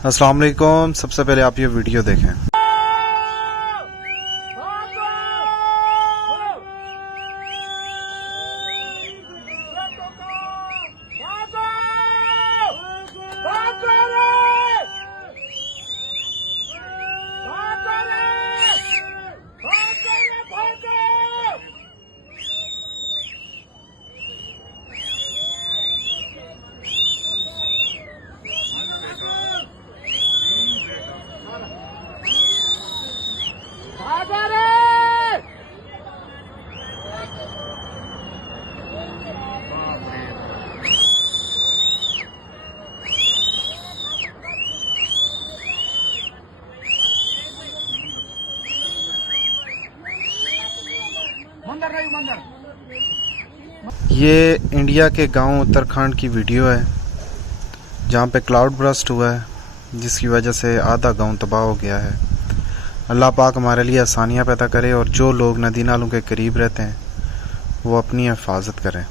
अस्सलाम वालेकुम। सबसे पहले आप ये वीडियो देखें। ये इंडिया के गांव उत्तराखंड की वीडियो है जहां पे क्लाउड बर्स्ट हुआ है जिसकी वजह से आधा गांव तबाह हो गया है। अल्लाह पाक हमारे लिए आसानियां पैदा करे और जो लोग नदी नालों के करीब रहते हैं वो अपनी हिफाजत करें।